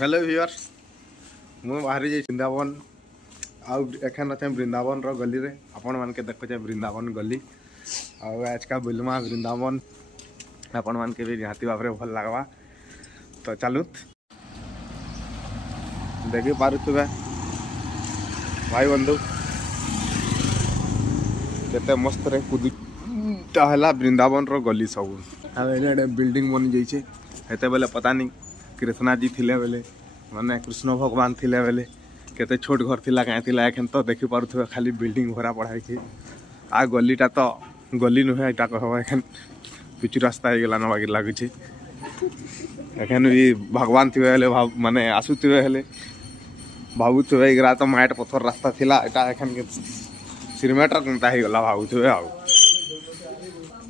hello viewers मु बाहरी जाई वृंदावन आउ एखन अच्छे वृंदावन रो गली रे आपण मान के देखो वृंदावन गली आउ आज का बुलमा वृंदावन आपण मान के भी निहाती भाव रे भल लागवा तो चलू देखि पारुथबे भाई बंधु केते मस्त रे कुदुटा हला वृंदावन रो गली सब आ एने बिल्डिंग बनी जाइछे हेते बेले पता नहीं कृष्णा जी थिले बेले माने कृष्ण भगवान थिले बेले केते छोट घर थिला काहे थिला एखन तो देखि पारुथबे खाली बिल्डिंग भरा पढ़ाई के आ गलीटा तो गली नुहे एटा कहबा एखन पिचु रास्ता हे गेला न बाकी लागै छै एखन भी भगवान थिबे बेले माने आसुथिबे हेले भाबुथबे एकरा तो माट पत्थर रास्ता थिला एटा एखन के सिरमेटर कोनता हे गेला भाबुथबे आउ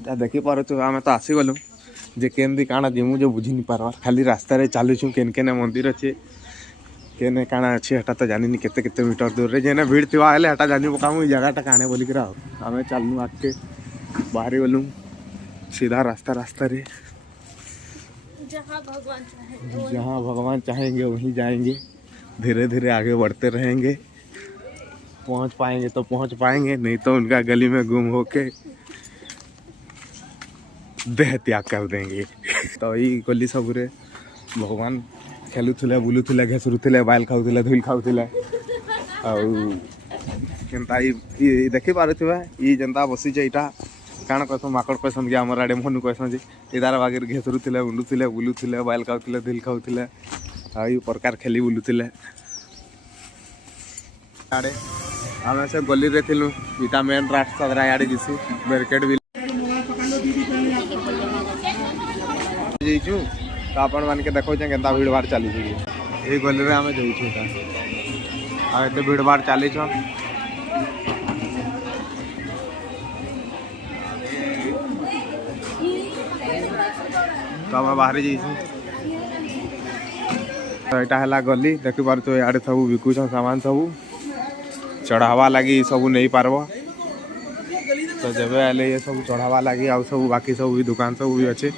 ता देखि पारुथबे हमें तो आसी गलु जे केमदी काना जिमु जो बुझी नहीं पारवा खाली रास्ता रे चालू छु केन केने मंदिर अच्छे केने काना अच्छे हटा तो जानी नहीं केते केते मीटर दूर रे जेने भीड़ थिवा आले हटा जानी पकामु जगहटा काने बोली करा हमें चलनु आके बाहरी बोलूं सीधा रास्ता रास्ता रे जहाँ भगवान चाहेंगे वहीं जाएंगे धीरे धीरे आगे बढ़ते रहेंगे पहुंच पाएंगे तो पहुंच पाएंगे नहीं तो उनका गली में गुम होके देह त्याग कर देंगे तो यही गली सब रे भगवान खेलुले बुलुले घेसुले बाइल खाऊले धुल खाऊले आंता देखी पारे ये जनता बसी यहाँ काण कहसन माकड़ कहसन कि आमर आड़े मनु कहसन जे इधार बागे घेसुले उंडुले बुलुले बाइल खाऊले धुल खाऊले आई प्रकार खेली बुलुले आड़े आम से गली रे थिलु इटा मेन रास्ता आड़े जिसी बैरिकेड भी तो आपण मान के देखो केन्ता भीड़ भाड़ चली ये गली रे आमे जाइछु आ एते भीड़ भाड़ चली छ तो हम बाहर जाइछु तो एटा हला गली देखि पार तो याडे सब बिकु छ सामान सब चढ़ावा लगी सब नहीं पारबो तो जब आले ये सब चढ़ावा लगी आ सब बाकी सब भी दुकान सब भी अच्छे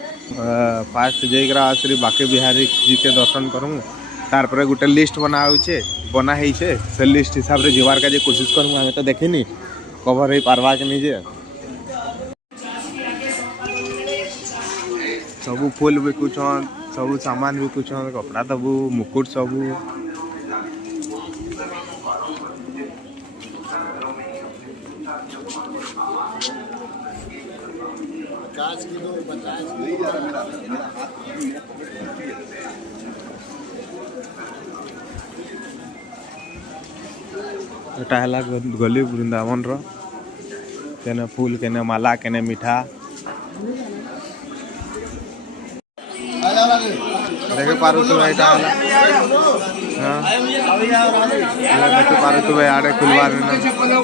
फास्ट जाइकरा श्री बाके बिहारी जी के दर्शन करूँ तार पर गोटे लिस्ट बना से लिस्ट हिसाब से जीवार का जे कोशिश करूँ हमें तो देखनी कवर हो पार्बा के नहीं जे सब फूल बिकुछन सब सामान बिकुछन कपड़ा दबू मुकुट सबू एटा हला गली वृंदावन रो केने फूल केने माला केने मिठा देखे पारू तो एटा हला हां देखे पारू तो आड़े खुलवार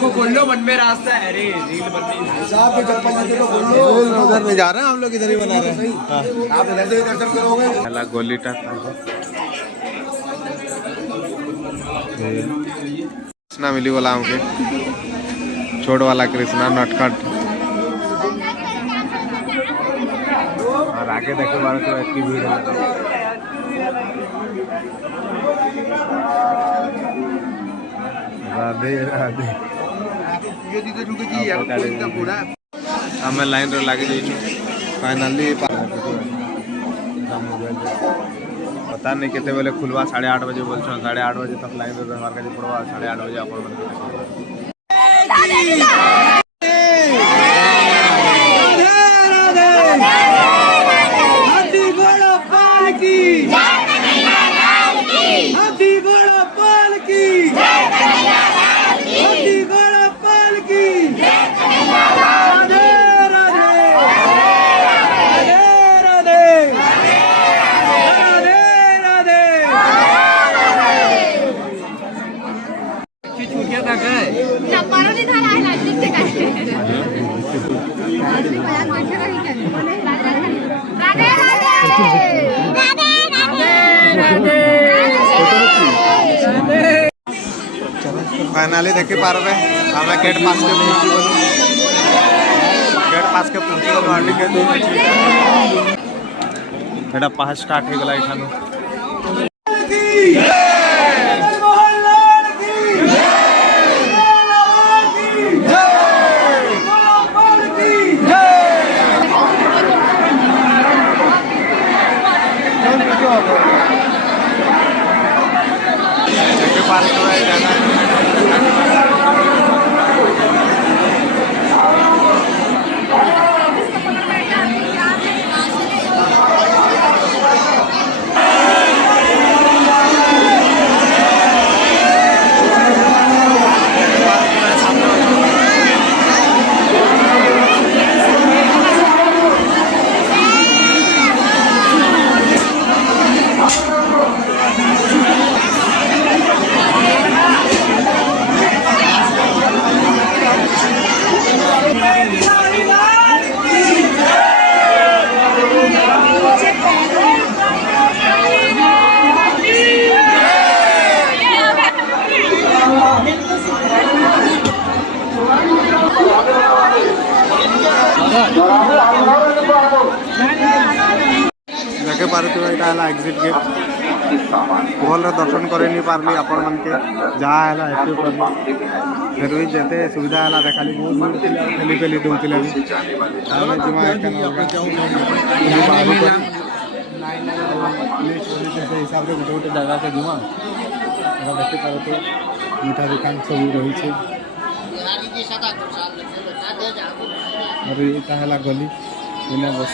को बोलो मन में रास्ता है रे रील बननी साहब के चप्पल मंदिर को बोलो उधर नहीं जा रहे हैं हम लोग इधर ही बना रहे हैं आप इधर से दर्शन करोगे हला गोलीटा कृष्णा मिली वाला हमके छोट वाला कृष्णा नटखट और आगे देखे बार तो इतनी भीड़ है राधे राधे हमें लाइन रे लागे जाइछु फाइनली पता नहीं केते बेले खुलवा 8:30 बजे बोल 8:30 बजे तक लाइन रे रहबार के पड़वा 8:30 बजे अपन हाथी घोड़ा पाल की हाथी घोड़ा पाल की हाथी घोड़ा पाल की राधे राधे राधे राधे छुटिया तक है नंबर नहीं था है लाइट से काहे राधे राधे फाइनली देखी पारे हमें गेट पास के पहुंची गलु गेट पास के पहुंची गलु हाली के एटा पास स्टार्ट हो गला इठानु देखे पारे यहाँ एग्जिट गेट भल दर्शन कर पार्ली आपण मानके जहाँ है एसपी फिर भी जिते सुविधा है देखाली बहुत ठेली पेली दूसरे हिसाब से गोटे गोटे जगह से जीमा देखी पार तो मीठा दुकान सब रही और यहाँ गली बस